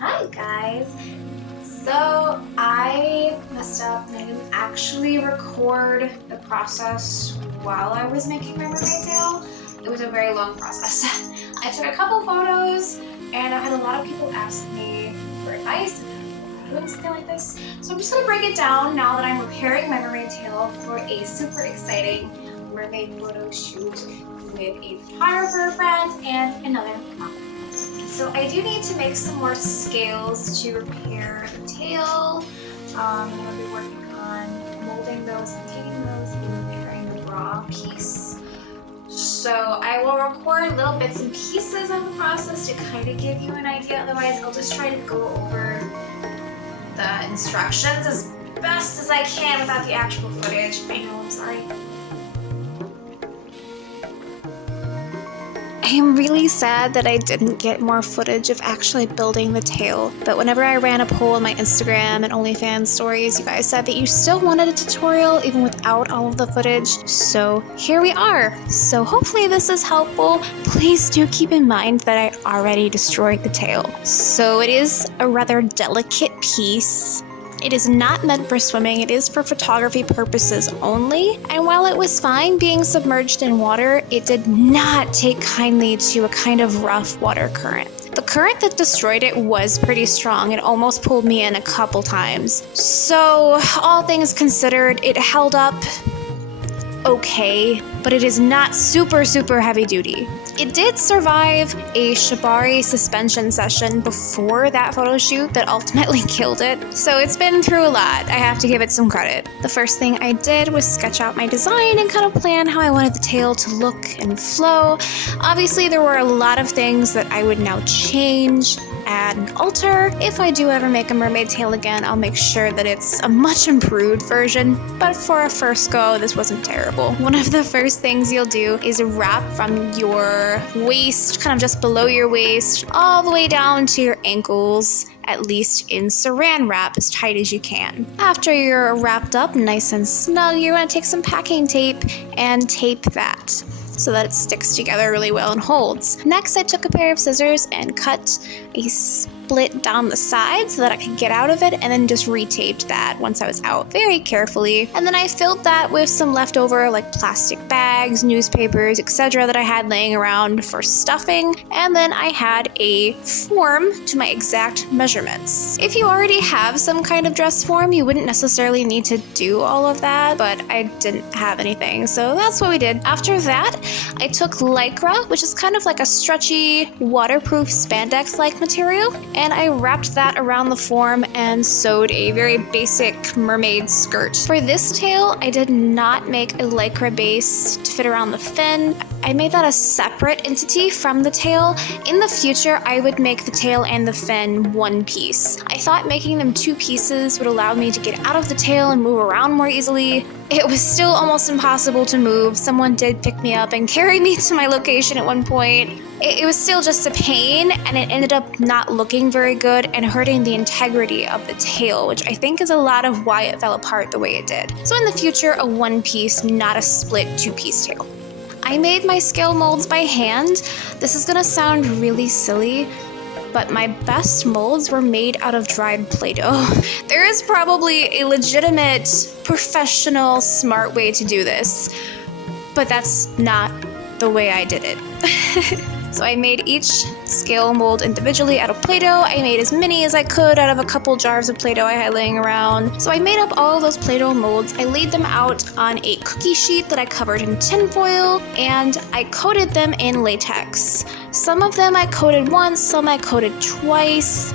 Hi guys! So I messed up and I didn't actually record the process while I was making my mermaid tail. It was a very long process. I took a couple photos and I had a lot of people ask me for advice on doing something like this. So I'm just going to break it down now that I'm preparing my mermaid tail for a super exciting mermaid photo shoot with a photographer friend and another mom. So I do need to make some more scales to repair the tail. I'm going to be working on molding those and taking those and repairing the raw piece. So I will record little bits and pieces of the process to kind of give you an idea. Otherwise, I'll just try to go over the instructions as best as I can without the actual footage. I know, I'm sorry. I am really sad that I didn't get more footage of actually building the tail, but whenever I ran a poll on my Instagram and OnlyFans stories, you guys said that you still wanted a tutorial even without all of the footage, so here we are. So hopefully this is helpful. Please do keep in mind that I already destroyed the tail. So it is a rather delicate piece. It is not meant for swimming, it is for photography purposes only, and while it was fine being submerged in water, it did not take kindly to a kind of rough water current. The current that destroyed it was pretty strong. It almost pulled me in a couple times. So, all things considered, it held up okay, but it is not super heavy duty. It did survive a shibari suspension session before that photo shoot that ultimately killed it, so it's been through a lot. I have to give it some credit. The first thing I did was sketch out my design and kind of plan how I wanted the tail to look and flow. Obviously, there were a lot of things that I would now change, add, and alter. If I do ever make a mermaid tail again, I'll make sure that it's a much improved version, but for a first go, this wasn't terrible. One of the first things you'll do is wrap from your waist, kind of just below your waist, all the way down to your ankles, at least in saran wrap, as tight as you can. After you're wrapped up nice and snug, you're going to take some packing tape and tape that so that it sticks together really well and holds. Next, I took a pair of scissors and cut a split down the side so that I could get out of it, and then just retaped that once I was out very carefully. And then I filled that with some leftover like plastic bags, newspapers, etc. that I had laying around for stuffing, and then I had a form to my exact measurements. If you already have some kind of dress form, you wouldn't necessarily need to do all of that, but I didn't have anything, so that's what we did. After that, I took lycra, which is kind of like a stretchy, waterproof spandex-like material, and I wrapped that around the form and sewed a very basic mermaid skirt. For this tail, I did not make a lycra base to fit around the fin. I made that a separate entity from the tail. In the future, I would make the tail and the fin one piece. I thought making them two pieces would allow me to get out of the tail and move around more easily. It was still almost impossible to move. Someone did pick me up and carry me to my location at one point. It was still just a pain, and it ended up not looking very good and hurting the integrity of the tail, which I think is a lot of why it fell apart the way it did. So in the future, a one piece, not a split two-piece tail. I made my scale molds by hand. This is gonna sound really silly, but my best molds were made out of dried Play-Doh. There is probably a legitimate, professional, smart way to do this, but that's not the way I did it. So I made each scale mold individually out of Play-Doh. I made as many as I could out of a couple jars of Play-Doh I had laying around. So I made up all of those Play-Doh molds. I laid them out on a cookie sheet that I covered in tin foil, and I coated them in latex. Some of them I coated once, some I coated twice.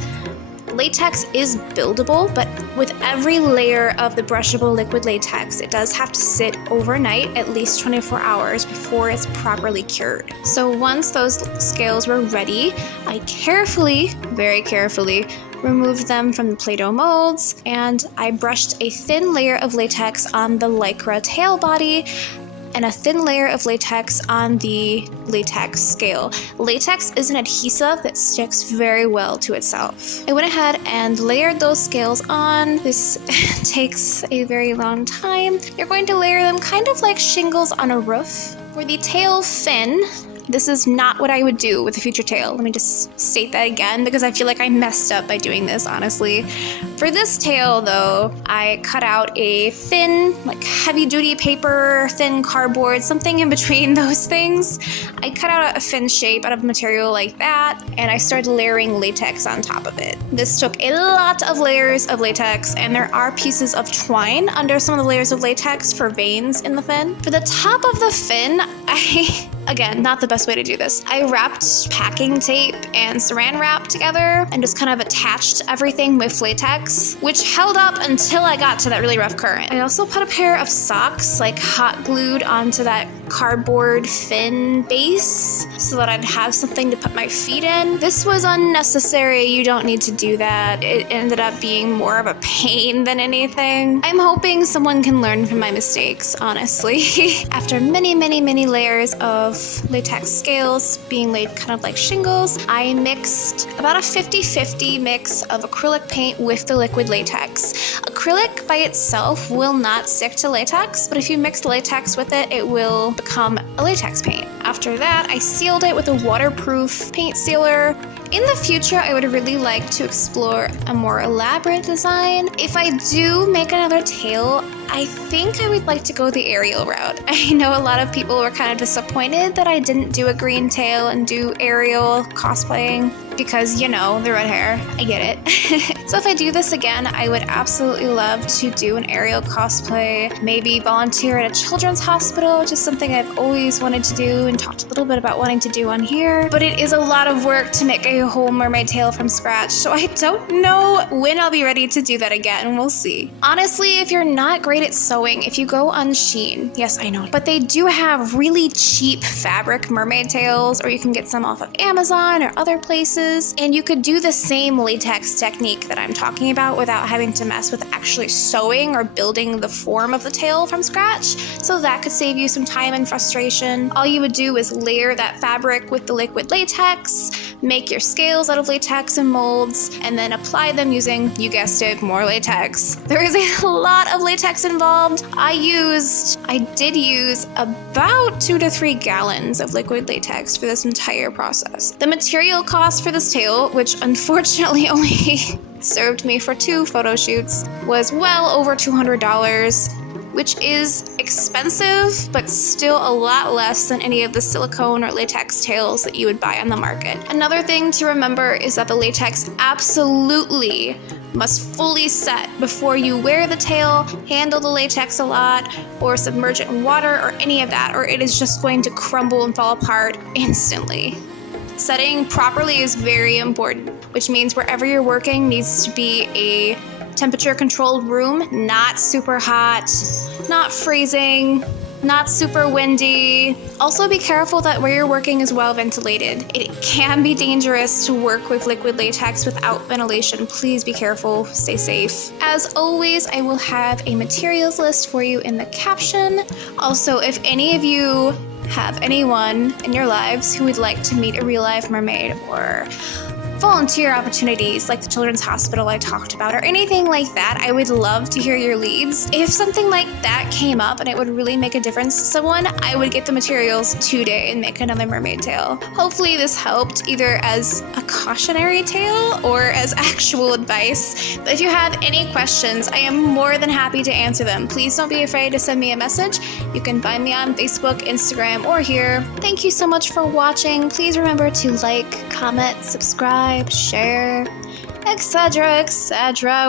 Latex is buildable, but with every layer of the brushable liquid latex, it does have to sit overnight, at least 24 hours, before it's properly cured. So once those scales were ready, I carefully, very carefully, removed them from the Play-Doh molds, and I brushed a thin layer of latex on the lycra tail body and a thin layer of latex on the latex scale. Latex is an adhesive that sticks very well to itself. I went ahead and layered those scales on. This takes a very long time. You're going to layer them kind of like shingles on a roof. For the tail fin, This is not what I would do with a future tail. Let me just state that again because I feel like I messed up by doing this, honestly. For this tail though, I cut out a thin, like heavy duty paper, thin cardboard, something in between those things. I cut out a fin shape out of material like that, and I started layering latex on top of it. This took a lot of layers of latex, and there are pieces of twine under some of the layers of latex for veins in the fin. For the top of the fin, again, not the best way to do this. I wrapped packing tape and saran wrap together and just kind of attached everything with latex, which held up until I got to that really rough current. I also put a pair of socks, like hot glued onto that cardboard fin base so that I'd have something to put my feet in. This was unnecessary. You don't need to do that. It ended up being more of a pain than anything. I'm hoping someone can learn from my mistakes, honestly. After many, many, many layers of latex scales being laid kind of like shingles, I mixed about a 50-50 mix of acrylic paint with the liquid latex. Acrylic by itself will not stick to latex, but if you mix latex with it, it will become a latex paint. After that, I sealed it with a waterproof paint sealer. In the future, I would really like to explore a more elaborate design. If I do make another tail, I think I would like to go the Ariel route. I know a lot of people were kind of disappointed that I didn't do a green tail and do Ariel cosplaying because, you know, the red hair. I get it. So if I do this again, I would absolutely love to do an Ariel cosplay, maybe volunteer at a children's hospital, which is something I've always wanted to do and talked a little bit about wanting to do on here. But it is a lot of work to make a whole mermaid tail from scratch, so I don't know when I'll be ready to do that again. We'll see. Honestly, if you're not great at sewing, if you go on Shein, yes, I know, but they do have really cheap fabric mermaid tails, or you can get some off of Amazon or other places, and you could do the same latex technique that I'm talking about without having to mess with actually sewing or building the form of the tail from scratch, so that could save you some time and frustration. All you would do is layer that fabric with the liquid latex, make your scales out of latex and molds, and then apply them using, you guessed it, more latex. There is a lot of latex involved. I did use about 2 to 3 gallons of liquid latex for this entire process. The material cost for this tail, which unfortunately only served me for 2 photo shoots, was well over $200. Which is expensive, but still a lot less than any of the silicone or latex tails that you would buy on the market. Another thing to remember is that the latex absolutely must fully set before you wear the tail, handle the latex a lot, or submerge it in water or any of that, or it is just going to crumble and fall apart instantly. Setting properly is very important, which means wherever you're working needs to be a temperature-controlled room, not super hot, not freezing, not super windy. Also be careful that where you're working is well ventilated. It can be dangerous to work with liquid latex without ventilation. Please be careful, stay safe. As always, I will have a materials list for you in the caption. Also, if any of you have anyone in your lives who would like to meet a real-life mermaid or volunteer opportunities like the children's hospital I talked about or anything like that, I would love to hear your leads. If something like that came up and it would really make a difference to someone, I would get the materials today and make another mermaid tail. Hopefully this helped either as a cautionary tale or as actual advice. But if you have any questions, I am more than happy to answer them. Please don't be afraid to send me a message. You can find me on Facebook, Instagram, or here. Thank you so much for watching. Please remember to like, comment, subscribe, share, etc.,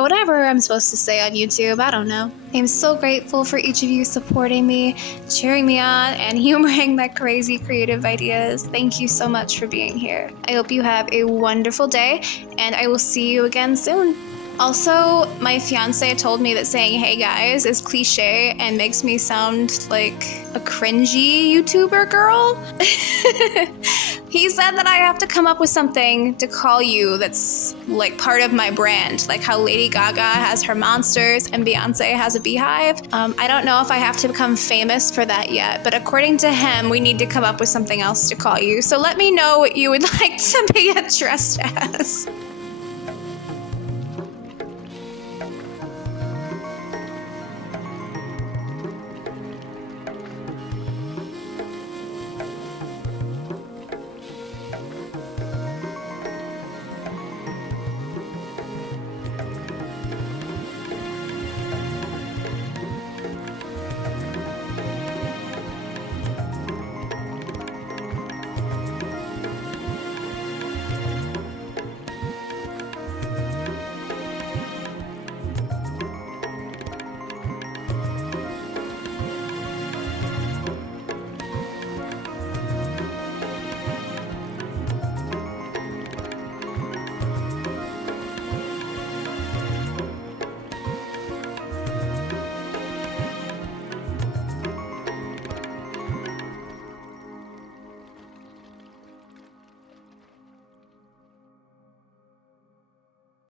whatever I'm supposed to say on YouTube, I don't know. I'm so grateful for each of you supporting me, cheering me on, and humoring my crazy creative ideas. Thank you so much for being here. I hope you have a wonderful day, and I will see you again soon. Also, my fiance told me that saying "hey guys" is cliche and makes me sound like a cringy YouTuber girl. He said that I have to come up with something to call you that's like part of my brand, like how Lady Gaga has her monsters and Beyonce has a beehive. I don't know if I have to become famous for that yet, but according to him, we need to come up with something else to call you. So let me know what you would like to be addressed as.